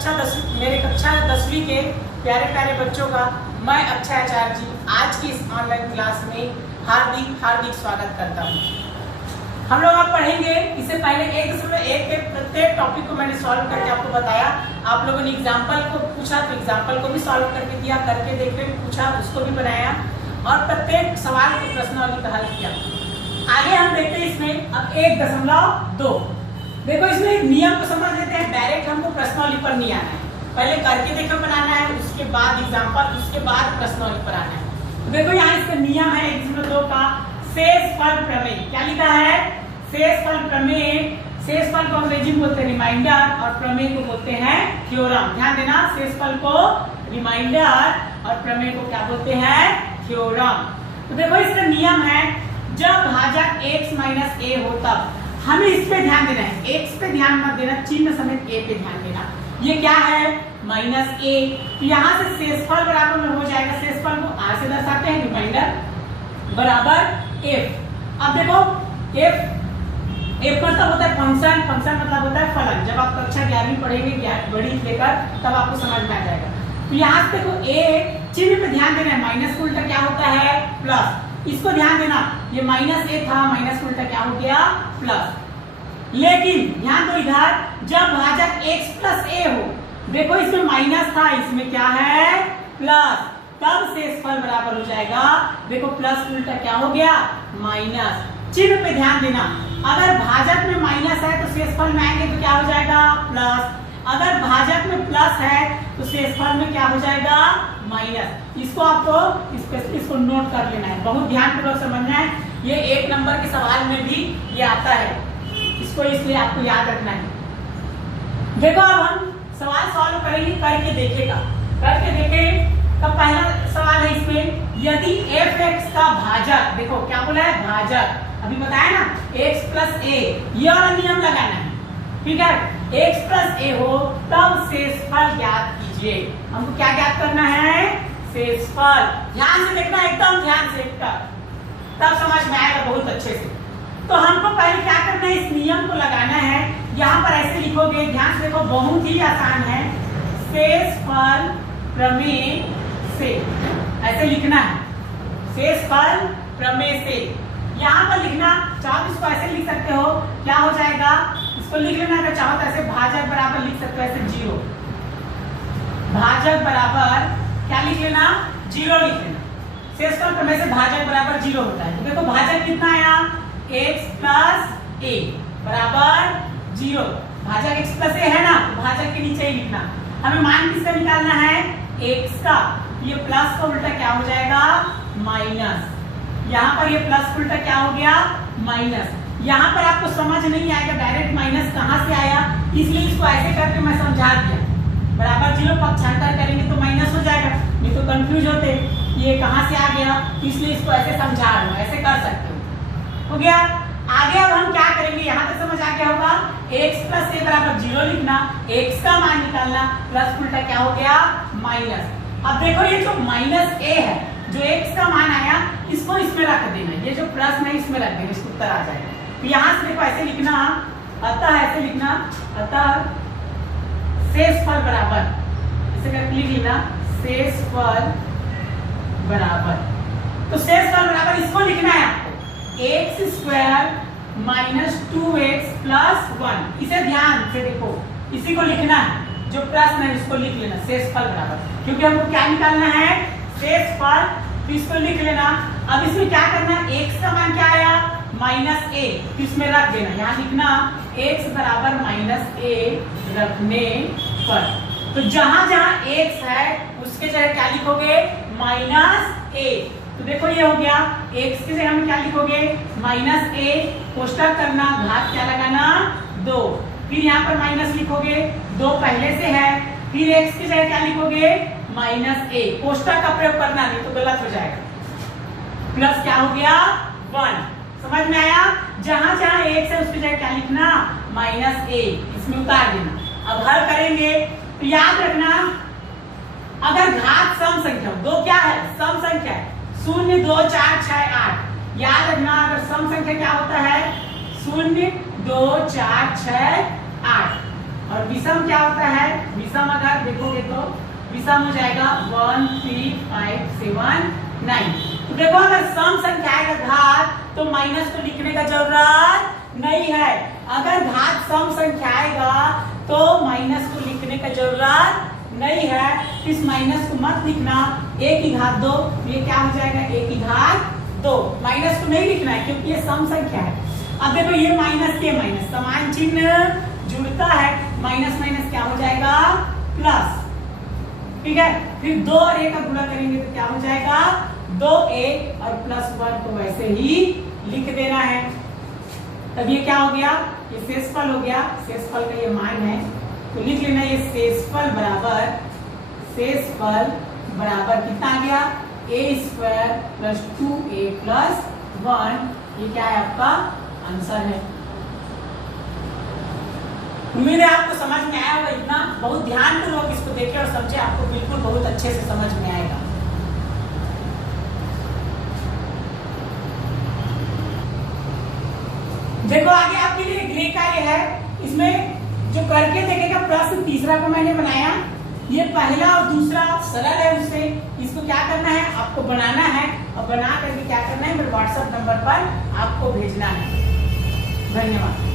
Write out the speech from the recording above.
मेरे कक्षा 10वीं के प्यारे प्यारे बच्चों का मैं अक्षय आचार्य जी आज की इस ऑनलाइन क्लास में हार्दिक स्वागत करता हूँ। हम लोग अब पढ़ेंगे। इससे पहले 1.1 के प्रत्येक टॉपिक को मैंने सॉल्व करके आपको बताया। आप लोगों ने एग्जाम्पल को पूछा तो एग्जाम्पल को भी सॉल्व करके दिया, करके देखने को पूछा उसको भी बनाया और प्रत्येक सवाल को प्रश्नावली का हल किया। आगे हम देखते हैं इसमें अब 1.2 देखो, इसमें एक नियम को समझ लेते हैं। डायरेक्ट हमको प्रश्नावली पर नहीं आना है, पहले करके देखो बनाना है, उसके बाद एग्जाम्पल, उसके बाद प्रश्नावली पर आना है। तो देखो यहाँ इसका नियम है 1.2 का शेषफल प्रमेय। क्या लिखा है? शेषफल प्रमेय। शेषफल को अंग्रेजी में बोलते हैं रिमाइंडर और प्रमेय को बोलते हैं थ्योरम। ध्यान देना, शेषफल को रिमाइंडर और प्रमेय को क्या बोलते हैं? थ्योरम। तो देखो इसका नियम है, जब भाजक x माइनस a हो तब हमें इस पे ध्यान देना है। x पे ध्यान मत देना, चिन्ह समेत a पे ध्यान देना। ये क्या है? Minus a। तो यहाँ से शेषफल बराबर में हो जाएगा, शेषफल को r से दर्शाते हैं, रिमाइंडर बराबर f। अब देखो f मतलब होता है फंक्शन, फंक्शन मतलब होता है फलन। जब आप कक्षा 11वीं पढ़ेंगे बड़ी लेकर तब आपको समझ में आ जाएगा। तो यहाँ से देखो a चिन्ह पे ध्यान देना है, माइनस का उल्टा क्या होता है? प्लस। इसको ध्यान देना, ये माइनस a था, माइनस उल्टा क्या हो गया? प्लस। लेकिन ध्यान दो इधर, जब भाजक x प्लस a हो, देखो इसमें माइनस था, इसमें क्या है? प्लस। तब शेषफल बराबर हो जाएगा, देखो प्लस उल्टा क्या हो गया? माइनस। चिन्ह पे ध्यान देना, अगर भाजक में माइनस है तो शेषफल में आएंगे तो क्या हो जाएगा? प्लस। अगर भाजक में प्लस है तो शेषफल में क्या हो जाएगा? माइनस। इसको आपको इसको नोट कर लेना है, बहुत ध्यानपूर्वक समझना है। ये 1 नंबर के सवाल में भी ये आता है, इसको इसलिए आपको याद रखना है। देखो अब हम सवाल सॉल्व करेंगे, करके देखेगा, करके देखें। तब पहला सवाल है इसमें, यदि f(x) का भाजक, देखो क्या बोला है? भाजक। अभी बताया ना, x प्लस a, ये वाला नियम लगाना है, ठीक है? x प्लस a हो तब शेषफल ज्ञात कीजिए। हमको क्या ज्ञात करना है? शेषफल। ध्यान से देखना, एकदम ध्यान से, तब समझ में आएगा बहुत अच्छे से। तो हमको पहले क्या करना है? इस नियम को लगाना है। यहाँ पर ऐसे लिखोगे, ध्यान से देखो, बहुत ही आसान है। शेषफल प्रमेय से, ऐसे लिखना है, शेषफल प्रमेय से। यहाँ पर लिखना चाहो इसको ऐसे लिख सकते हो, क्या हो जाएगा? इसको लिख लेना, अगर चाहो तो ऐसे भाजक बराबर लिख सकते हो, ऐसे 0। भाजक बराबर क्या लिख लेना? 0 लिख लेना। शेषफल प्रमेय से भाजक बराबर 0 होता है। तो देखो भाजक कितना आया? x प्लस a बराबर 0। भाजक x प्लस a है ना, तो भाजक के नीचे ही लिखना। हमें मान किसका निकालना है? x का। ये प्लस का उल्टा क्या हो जाएगा? माइनस। यहाँ पर ये प्लस उल्टा क्या हो गया? माइनस। यहाँ पर आपको समझ नहीं आएगा डायरेक्ट माइनस कहाँ से आया, इसलिए इसको ऐसे करके मैं समझा दिया। बराबर 0 पक्षांतर करेंगे तो माइनस हो जाएगा, नहीं तो कंफ्यूज होते ये कहाँ से आ गया, इसलिए इसको ऐसे समझा रहा हूँ, ऐसे कर सकते हो गया। आगे अब हम क्या करेंगे? यहाँ तक समझ आ गया होगा। x प्लस a बराबर 0 लिखना, x का मान निकालना, प्लस उल्टा क्या हो गया? माइनस। अब देखो ये जो माइनस a है, जो x का मान आया, इसको इसमें रख देना, ये जो प्लस में इसमें रख देना, इसको उत्तर आ जाएगा। तो यहाँ से देखो ऐसे लिखना, अतः ऐसे लिखना, अतः शेषफल बराबर, इसे करके लिख लेना, शेषफल बराबर। तो शेषफल बराबर इसको लिखना है आपको, x² माइनस 2x प्लस 1। इसे ध्यान से देखो, इसी को लिखना है, जो प्रश्न है उसको लिख लेना, शेषफल बराबर, क्योंकि हमको क्या निकालना है? शेषफल। तो इसको लिख लेना। अब इसमें क्या करना है? x का मान क्या आया? माइनस a, तो इसमें रख देना, यहाँ लिखना x बराबर माइनस a रखने पर। तो जहां जहां x है उसके जगह क्या लिखोगे? Minus a। तो देखो ये हो गया, x की जगह में क्या लिखोगे? माइनस a, कोष्टक करना, घात क्या लगाना? 2। फिर यहाँ पर माइनस लिखोगे, 2 पहले से है, फिर x की जगह क्या लिखोगे? माइनस a, कोष्टक का प्रयोग करना, नहीं तो गलत हो जाएगा। प्लस क्या हो गया? 1। समझ में आया? जहां जहां x है उसकी जगह क्या लिखना? माइनस a, इसमें उतार देना। अब हल करेंगे तो याद रखना, अगर घात सम संख्या हो, 2 क्या है? सम संख्या है, 0 2 4 6 8। याद रखना, अगर सम संख्या क्या होता है? 0 2 4 6 8। और विषम क्या होता है, विषम अगर देखोगे तो विषम हो जाएगा 1 3 5 7 9। तो देखो अगर सम संख्या है घात तो माइनस को लिखने का जरूरत नहीं है। अगर घात सम संख्या आएगा तो माइनस को लिखने का जरूरत नहीं है। इस माइनस को मत लिखना, एक की घात 2, ये क्या हो जाएगा एक की घात 2। माइनस को नहीं लिखना है क्योंकि ये सम संख्या है। अब देखो ये माइनस के माइनस समान चिन्ह जुड़ता है, माइनस माइनस क्या हो जाएगा प्लस, ठीक है। फिर 2 और 1 का गुणा करेंगे तो क्या हो जाएगा 2a और प्लस 1 को वैसे ही लिख देना है। तब ये क्या हो गया, ये शेषफल हो गया, शेषफल का ये मान है तो लिख लेना ये शेषफल बराबर कितना आ गया a² + 2a + 1। ये क्या है आपका आंसर है। उम्मीद है आपको समझ में आया होगा। इतना बहुत ध्यानपूर्वक इसको देखें और समझे, आपको बिल्कुल बहुत अच्छे से समझ में आएगा। देखो आगे आपके लिए ग्रे का ये है, इसमें जो करके देखेगा प्रश्न तीसरा को मैंने बनाया, ये पहला और दूसरा सरल है, उससे इसको क्या करना है आपको बनाना है और बना करके क्या करना है मेरे व्हाट्सएप नंबर पर आपको भेजना है। धन्यवाद।